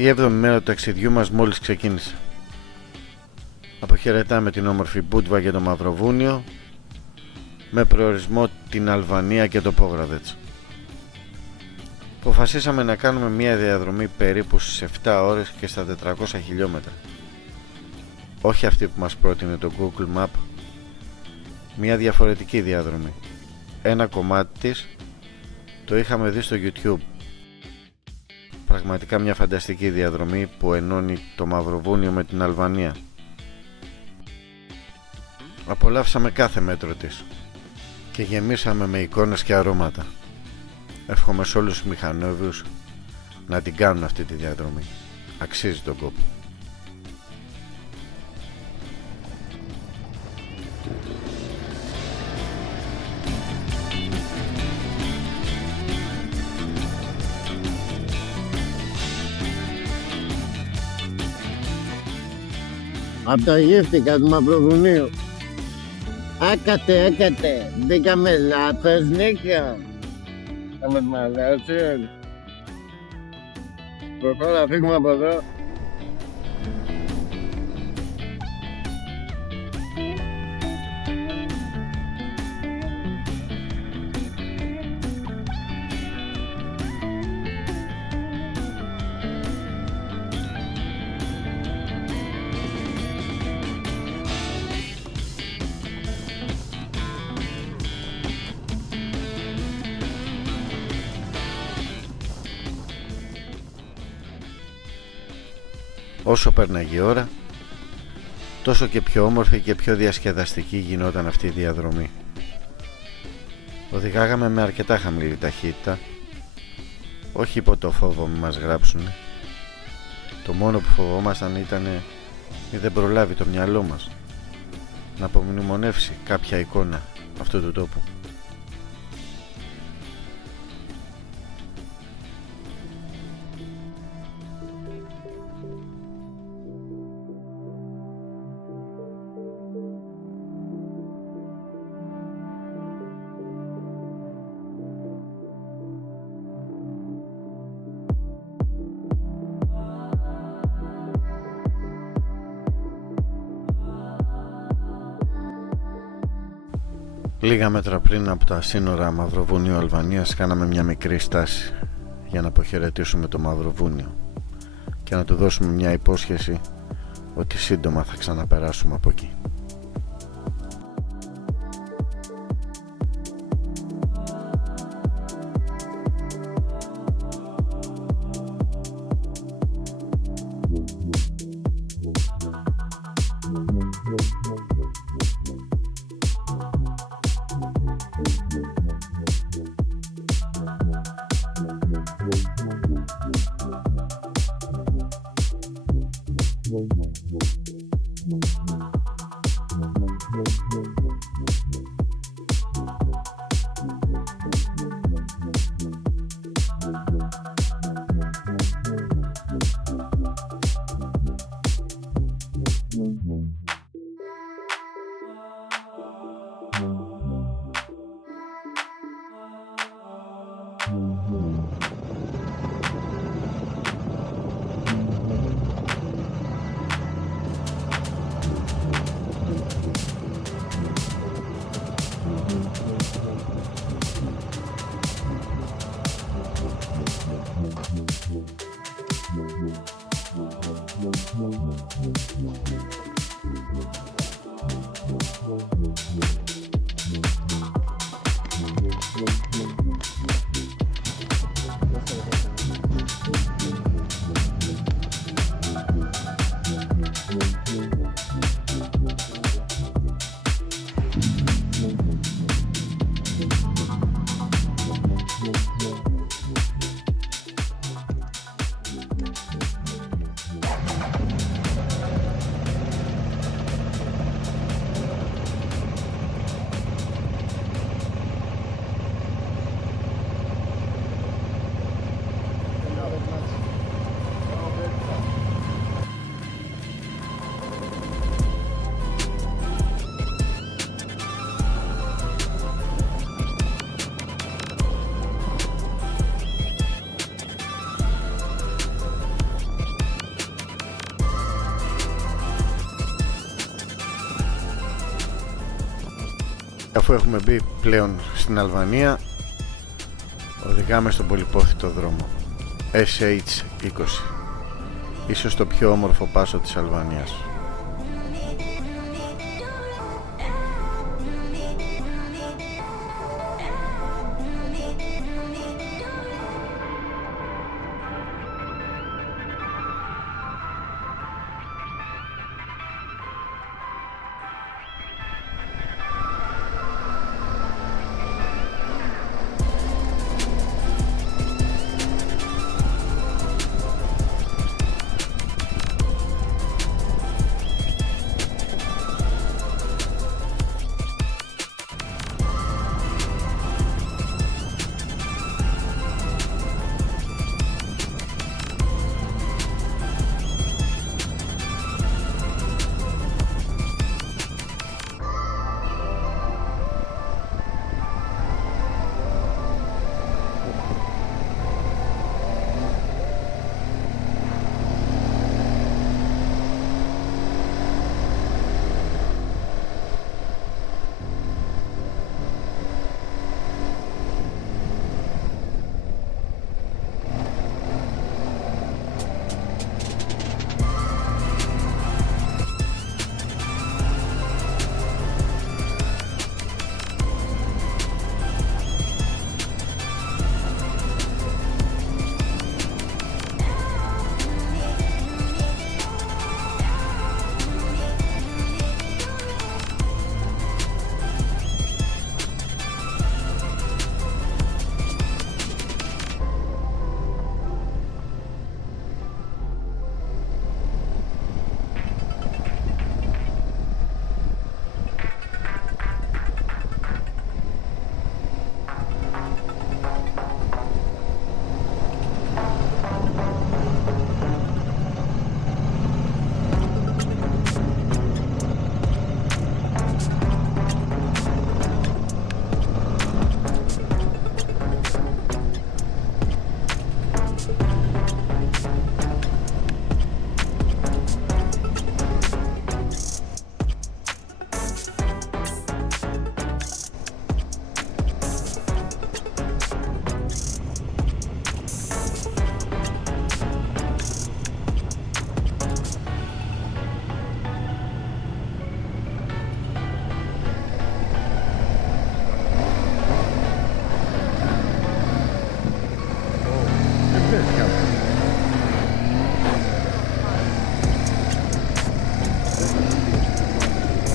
Η 7η μέρα του ταξιδιού μας μόλις ξεκίνησε. Αποχαιρετάμε την όμορφη Μπούντβα και το Μαυροβούνιο με προορισμό την Αλβανία και το Πόγραδετς. Αποφασίσαμε να κάνουμε μια διαδρομή περίπου στις 7 ώρες και στα 400 χιλιόμετρα. Όχι αυτή που μας πρότεινε το Google Map, μια διαφορετική διαδρομή. Ένα κομμάτι της το είχαμε δει στο YouTube. Πραγματικά μια φανταστική διαδρομή που ενώνει το Μαυροβούνιο με την Αλβανία. Απολαύσαμε κάθε μέτρο της και γεμίσαμε με εικόνες και αρώματα. Εύχομαι σε όλους τους μηχανόβιους να την κάνουν αυτή τη διαδρομή. Αξίζει τον κόπο. Από τα γεύτηκα του Μαυροβουνίου. Άκατε, μπήκαμε λάθος νίκιο. Κάμε μαλάτσες. Προχώρα, φύγουμε από εδώ. Όσο πέρναγε η ώρα, τόσο και πιο όμορφη και πιο διασκεδαστική γινόταν αυτή η διαδρομή. Οδηγάγαμε με αρκετά χαμηλή ταχύτητα, όχι υπό το φόβο μη μας γράψουνε. Το μόνο που φοβόμασταν ήταν μη δεν προλάβει το μυαλό μας να απομνημονεύσει κάποια εικόνα αυτού του τόπου. Λίγα μέτρα πριν από τα σύνορα Μαυροβουνίου-Αλβανίας κάναμε μια μικρή στάση για να αποχαιρετήσουμε το Μαυροβούνιο και να του δώσουμε μια υπόσχεση ότι σύντομα θα ξαναπεράσουμε από εκεί. αφού έχουμε μπει πλέον στην Αλβανία, οδηγάμε στον πολυπόθητο δρόμο SH20, ίσως το πιο όμορφο πάσο της Αλβανίας.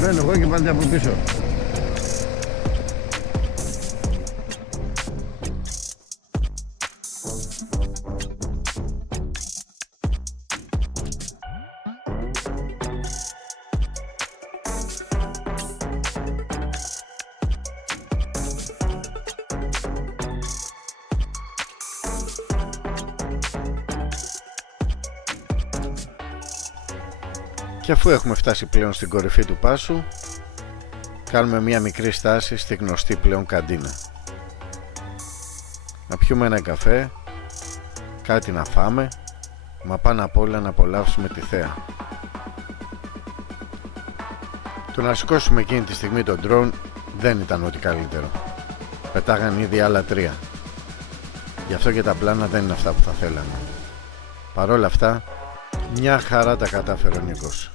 Μπαίνω εγώ και πάτε από πίσω. Και αφού έχουμε φτάσει πλέον στην κορυφή του πάσου, κάνουμε μια μικρή στάση στη γνωστή πλέον καντίνα. Να πιούμε ένα καφέ, κάτι να φάμε, μα πάνω απ' όλα να απολαύσουμε τη θέα. Το να σηκώσουμε εκείνη τη στιγμή το drone δεν ήταν ό,τι καλύτερο. Πετάγαν ήδη άλλα 3. Γι' αυτό και τα πλάνα δεν είναι αυτά που θα θέλαμε. Παρόλα αυτά, μια χαρά τα κατάφερε ο Νίκος.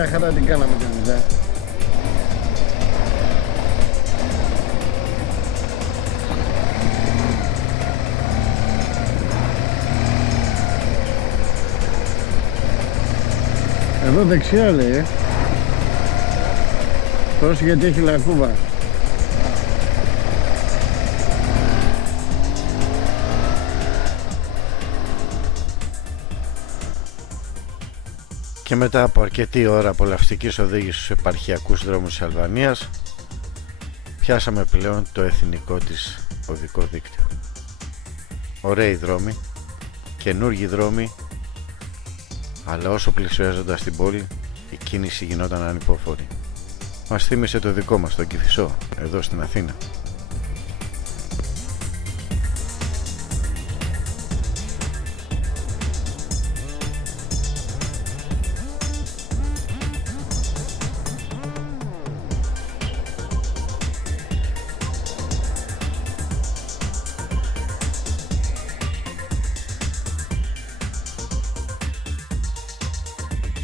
Μια χαρά την κάναμε και μετά. Εδώ δεξιά λέει. Πρόσεχε γιατί έχει λακκούβα. Και μετά από αρκετή ώρα απολαυστικής οδήγησης στους επαρχιακούς δρόμους της Αλβανίας, πιάσαμε πλέον το εθνικό της οδικό δίκτυο. Ωραίοι δρόμοι, καινούργιοι δρόμοι, αλλά όσο πλησιάζοντας την πόλη η κίνηση γινόταν ανυπόφορη. Μας θύμισε το δικό μας, τον Κηφισό, εδώ στην Αθήνα.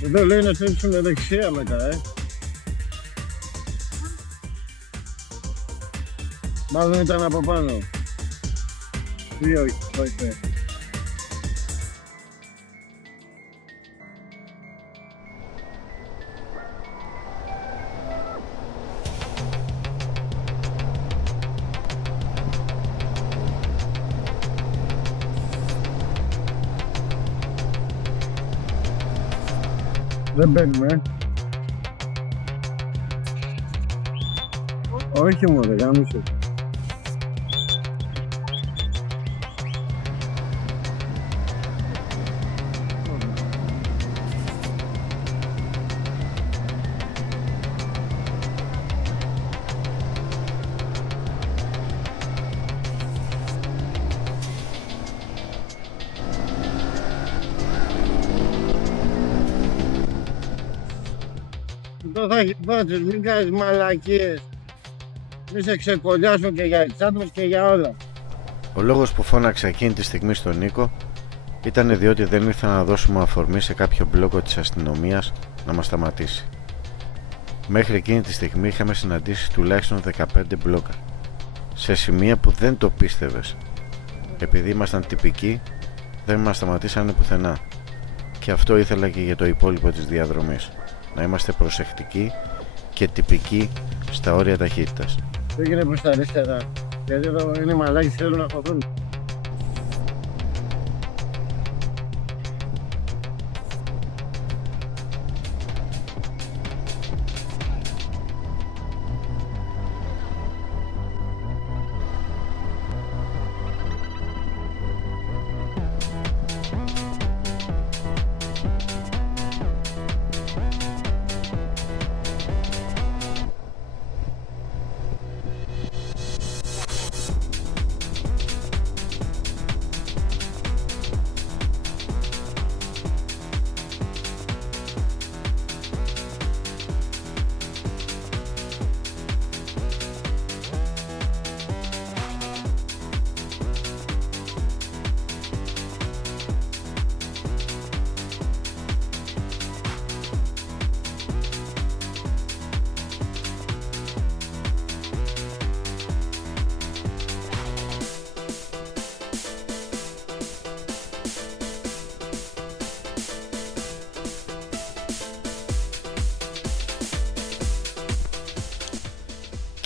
Εδώ λέει να τρέψουμε δεξιά μετά, Μάλλον ήταν από πάνω. Ή όχι, όχι. Δεν μπαίνουμε. Όχι μωρέ, γάμισε. Εδώ θα έχει μπάτσες, μην κάνεις μαλακίες. Μη σε ξεκολλιάσω και για εξάτμες και για όλα. Ο λόγος που φώναξα εκείνη τη στιγμή στον Νίκο ήταν διότι δεν ήρθα να δώσουμε αφορμή σε κάποιο μπλόκο της αστυνομίας να μας σταματήσει. Μέχρι εκείνη τη στιγμή είχαμε συναντήσει τουλάχιστον 15 μπλόκα, σε σημεία που δεν το πίστευες. Επειδή ήμασταν τυπικοί, δεν μας σταματήσανε πουθενά. Και αυτό ήθελα και για το υπόλοιπο της διαδρομής. Να είμαστε προσεκτικοί και τυπικοί στα όρια ταχύτητας. Πήγαινε προς τα αριστερά, γιατί εδώ είναι μαλάκες, θέλουν να χωθούν.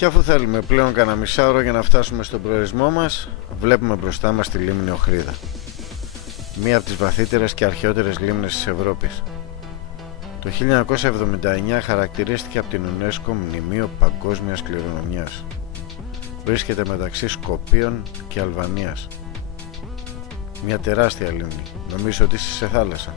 Και αφού θέλουμε πλέον κανένα μισάωρο για να φτάσουμε στον προορισμό μας, βλέπουμε μπροστά μας τη λίμνη Οχρίδα, μία από τις βαθύτερες και αρχαιότερες λίμνες της Ευρώπης. Το 1979 χαρακτηρίστηκε από την UNESCO Μνημείο Παγκόσμιας Κληρονομιάς. Βρίσκεται μεταξύ Σκοπίων και Αλβανίας. Μια τεράστια λίμνη, νομίζω ότι είσαι σε θάλασσα.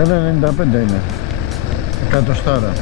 1,95 είναι. Εκατοστάρα.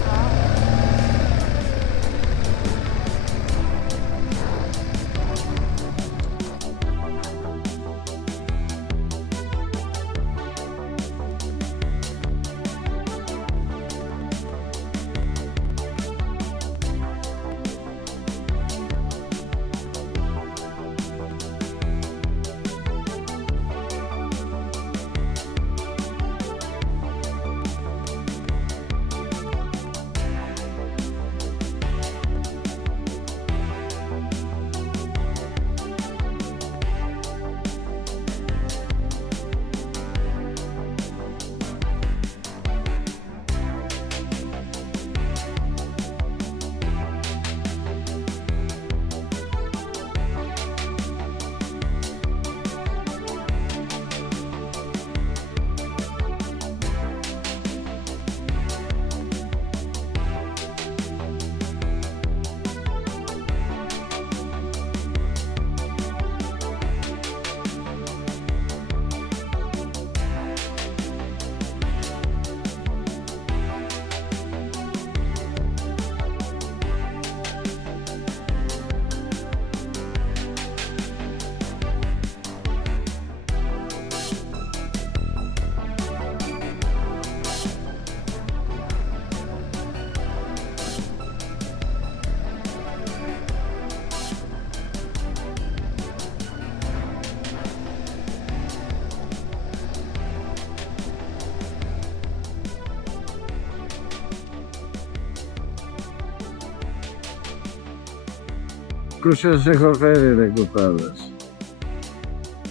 Πού σας έχω φέρει ρε κουπάδες.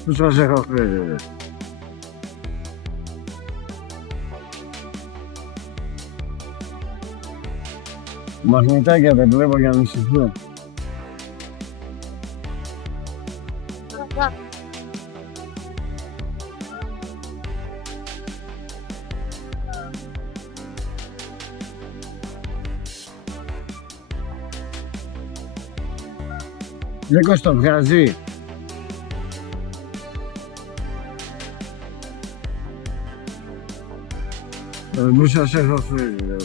Πού σας έχω φέρει ρε. Μαγνητάκια δεν βλέπω για να νησιθώ. Νίκος το βγάζει. Πού σας έχω φέρει ρε.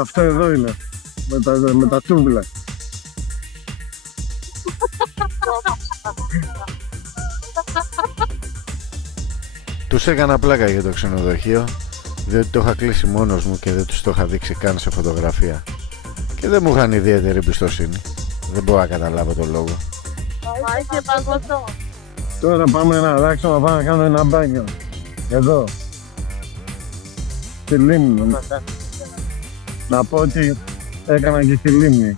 Αυτό εδώ είναι. Με τα τούβλα. Τους έκανα πλάκα για το ξενοδοχείο, διότι το είχα κλείσει μόνος μου και δεν τους το είχα δείξει καν σε φωτογραφία. Και δεν μου είχαν ιδιαίτερη εμπιστοσύνη. Δεν μπορώ να καταλάβω τον λόγο. Τώρα πάμε να αλλάξουμε, να πάμε να κάνουμε ένα μπάνιο. Εδώ. Στη λίμνη. Να πω ότι έκανα και στη λίμνη.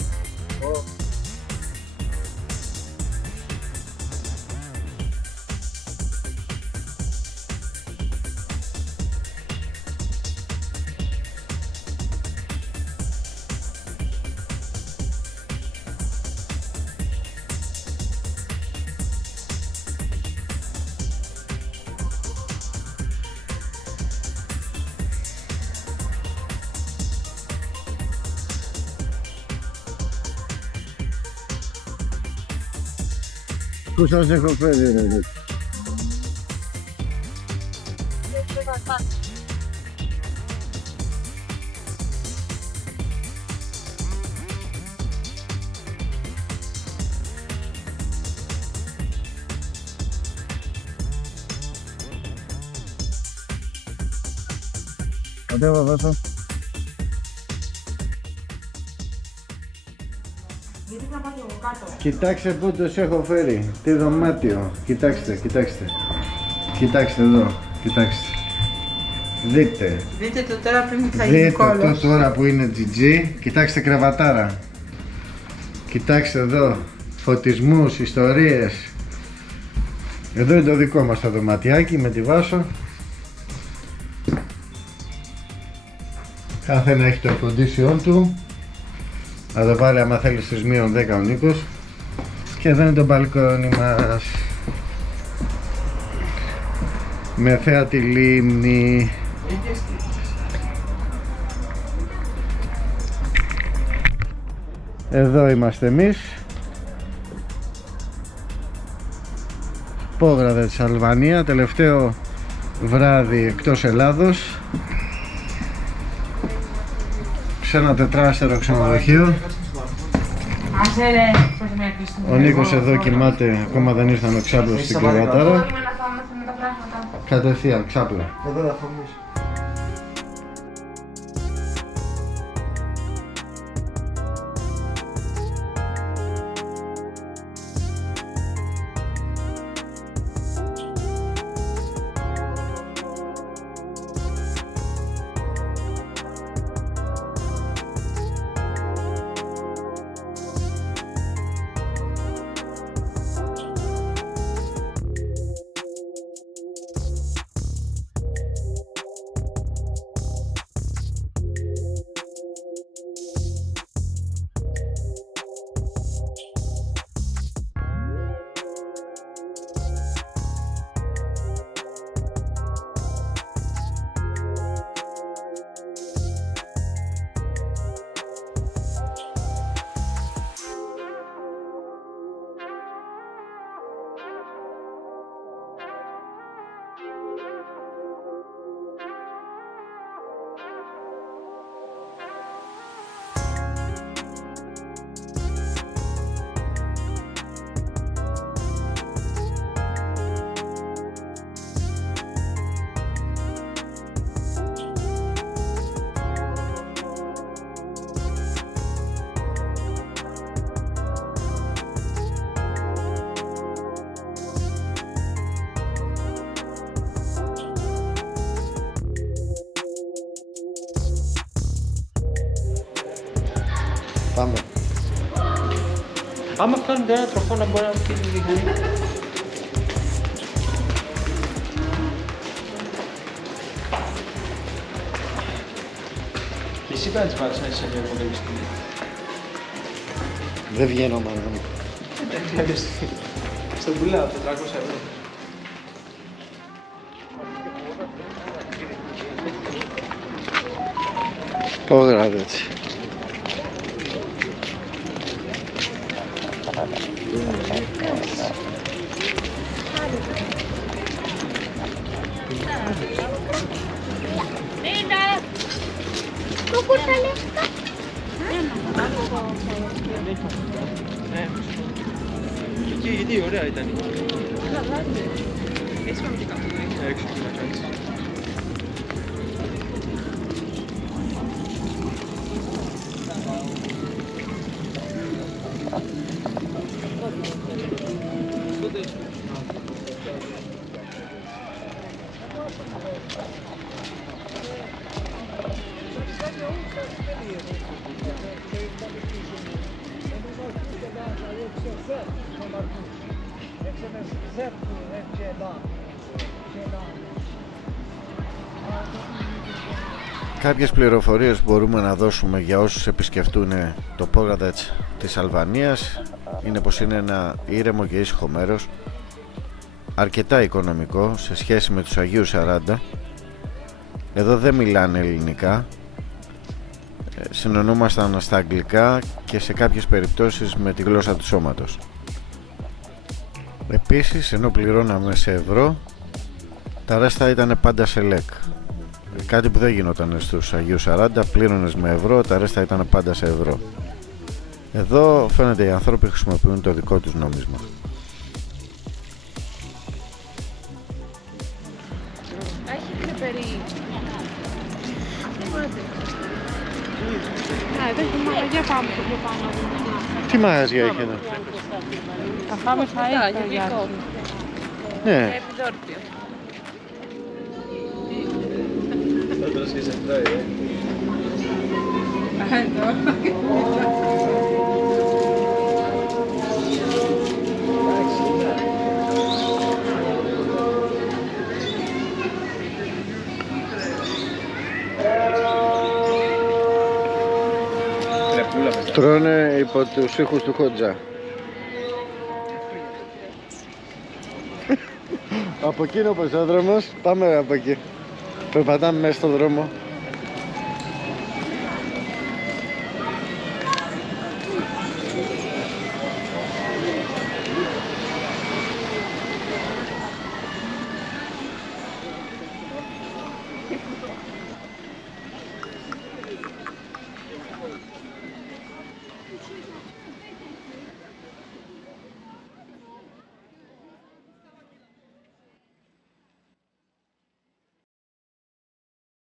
Πού σας έχω φέρει ρε. Κατέβα δώσω. Κοιτάξτε πού τους έχω φέρει, τι δωμάτιο, κοιτάξτε, κοιτάξτε. Κοιτάξτε εδώ, κοιτάξτε. Δείτε. Δείτε το τώρα πριν θα γίνει κόλλος. Δείτε το τώρα που είναι GG, κοιτάξτε κρεβατάρα. Κοιτάξτε εδώ, φωτισμούς, ιστορίες. Εδώ είναι το δικό μας το δωματιάκι με τη Βάσο. Κάθε ένα έχει το air condition του. Θα το βάλει άμα θέλει στις -10 ο Νίκος. Και εδώ είναι το μπαλκόνι μας. Με θέα τη λίμνη. Εδώ είμαστε εμείς. Πόγραδετς, Αλβανία, τελευταίο βράδυ εκτός Ελλάδος, σε ένα τετράστερο ξενοδοχείο. Ο Νίκος εδώ κοιμάται, ακόμα δεν ήρθαμε ξάπλο στην κρεβατάρα. Κατευθείαν ξάπλα. Πάμε. Άμα φτάνει ένα τροχό να μπορεί να πει τη μηχανή. Και εσύ πρέπει να της πάρεις να είσαι μια υπολογιστή. Δεν βγαίνω μάνα μου. Στον πουλάω 400 ευρώ. Πόγραδετς. Εκεί ωραία ήταν. Έτσι πάμε και κάτω. Έξω και να κάτσεις. Κάποιες πληροφορίες που μπορούμε να δώσουμε για όσους επισκεφτούν το Πόγραδετς της Αλβανίας είναι πως είναι ένα ήρεμο και ήσυχο μέρος, αρκετά οικονομικό σε σχέση με τους Αγίους 40. Εδώ δεν μιλάνε ελληνικά, συνεννούμασταν στα αγγλικά και σε κάποιες περιπτώσεις με τη γλώσσα του σώματος. Επίσης, ενώ πληρώναμε σε ευρώ, τα ρέστα ήταν πάντα σε λεκ. Κάτι που δεν γινόταν στους Αγίους 40, πλήρωνες με ευρώ, τα ρέστα ήταν πάντα σε ευρώ. Εδώ φαίνεται οι άνθρωποι χρησιμοποιούν το δικό τους νόμισμα. Έχει κρεπερί. Εδώ έχει μαγαζιά, πάμε στο πιο πάνω. Τι μαγαζιά έχει εδώ? Θα φάμε φαΐ, Γενικό. Ναι. Επιδόρπιο. Τρώνε υπό τους ήχους του Χότζα. Από εκεί είναι ο πεζόδρομος, πάμε από εκεί. Περπατάμε μέσα στον δρόμο.